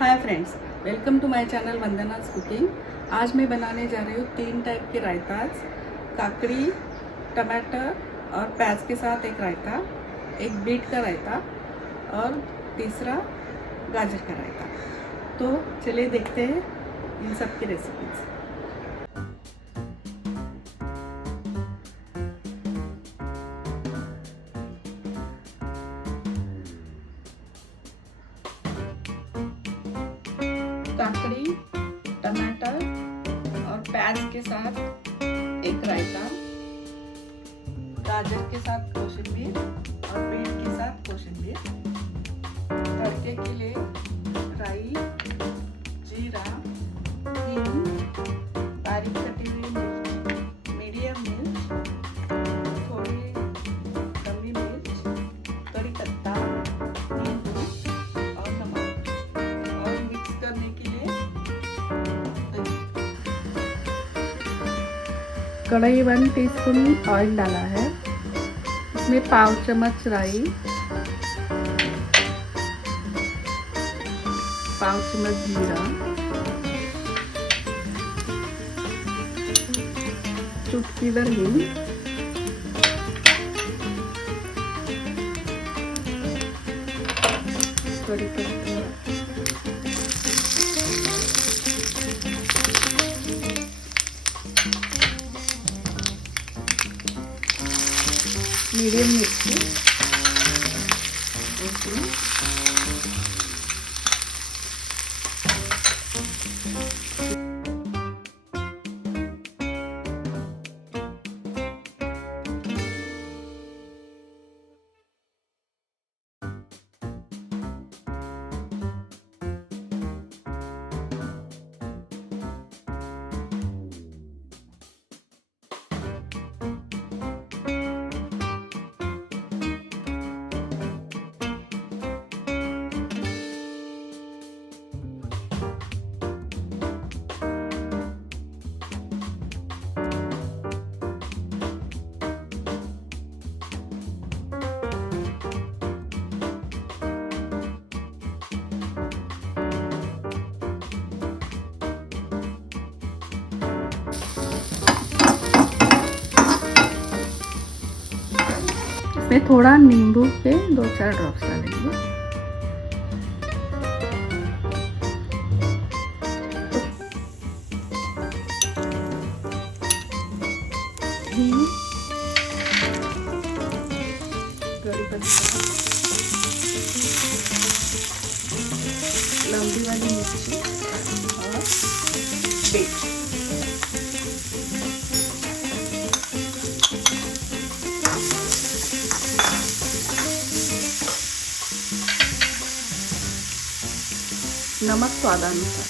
Hi friends, welcome to my channel वंदना's cooking. आज मैं बनाने जा रही हूँ 3 टाइप के रायताज, काकड़ी, टमाटर और प्याज के साथ एक रायता, एक बीट का रायता और तीसरा गाजर का रायता। तो चलिए देखते हैं इन सब की रेसिपीज। काकड़ी, टमाटर और प्याज के साथ एक रायता, गाजर के साथ कोशिम्बीर और बीट के साथ कोशिम्बीर। तड़के के लिए राई, जीरा, हींग, बारीक कटी हुई मिर्च, मीडियम मिर्च, थोड़ी कमी मिर्च, कड़ी पत्ता, नींबू और नमक और मिक्स करने के लिए कढ़ाई 1 टीस्पून ऑयल डाला है। इसमें 1/2 चम्मच राई, 1/2 चम्मच जीरा, चुटकी भर हींग, कड़ी पत्ता, मीडियम मिर्ची, इसमें थोड़ा नींबू के 2-4 ड्रॉप्स डालेंगे। कड़ी पत्ता, लंबी वाली मिर्ची और बीट। नमक स्वादानुसार।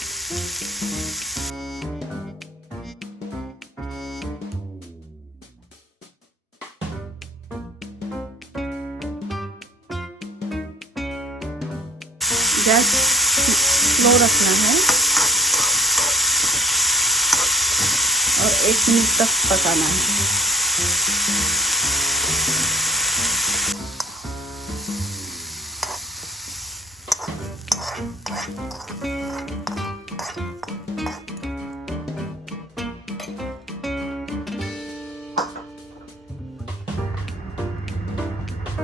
गैस स्लो रखना है और 1 मिनट तक पकाना है।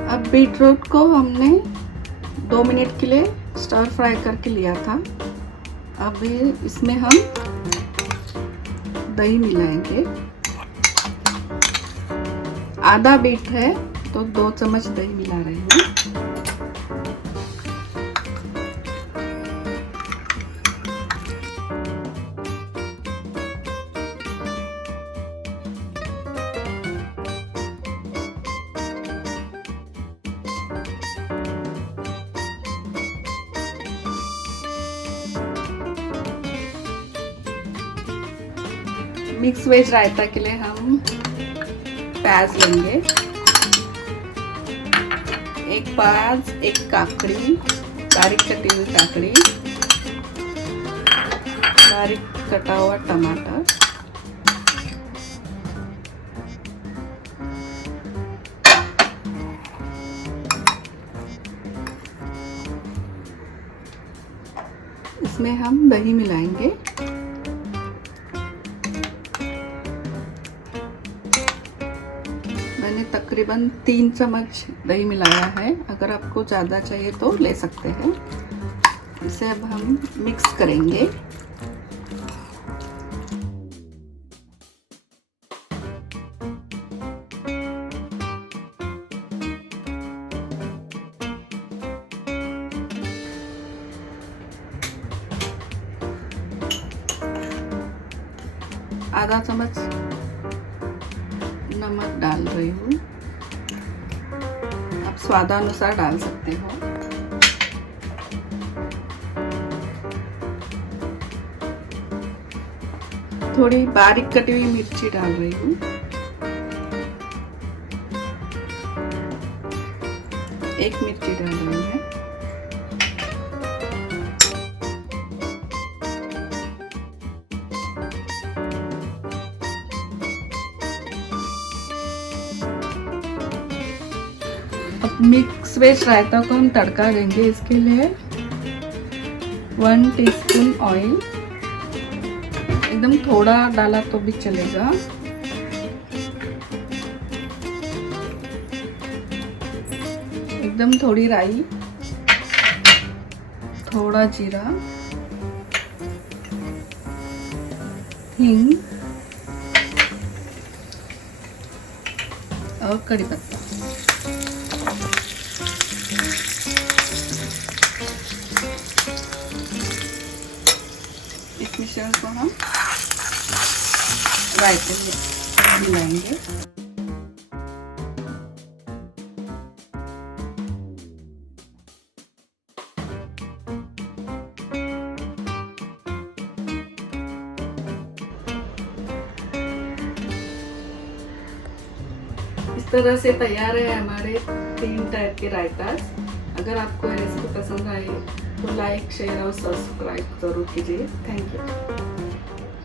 अब बीटरूट को हमने 2 मिनट के लिए स्टर फ्राई करके लिया था। अब इसमें हम दही मिलाएंगे। आधा बीट है तो 2 चम्मच दही मिला रही हूँ। मिक्स वेज रायता के लिए हम प्याज लेंगे, 1 प्याज, 1 काकड़ी, बारीक कटी हुई काकड़ी, बारीक कटा हुआ टमाटर, इसमें हम दही मिलाएंगे। मैंने तकरीबन 3 चम्मच दही मिलाया है। अगर आपको ज़्यादा चाहिए तो ले सकते हैं। इसे अब हम मिक्स करेंगे। आधा चम्मच नमक डाल रही हूँ। आप स्वादानुसार डाल सकते हो। थोड़ी बारीक कटी हुई मिर्ची डाल रही हूँ। एक मिर्ची डाल रही है। अब मिक्स वेज रायता को हम तड़का देंगे। इसके लिए 1 टीस्पून ऑयल, एकदम थोड़ा डाला तो भी चलेगा। एकदम थोड़ी राई, थोड़ा जीरा, हींग और कड़ी पत्ता। इस मिश्रण को हम रायते में मिलाएंगे। इस तरह से तैयार है हमारे 3 टाइप के रायतास। अगर आपको ये रेसिपी पसंद आए तो लाइक, शेयर और सब्सक्राइब जरूर कीजिए। Thank you.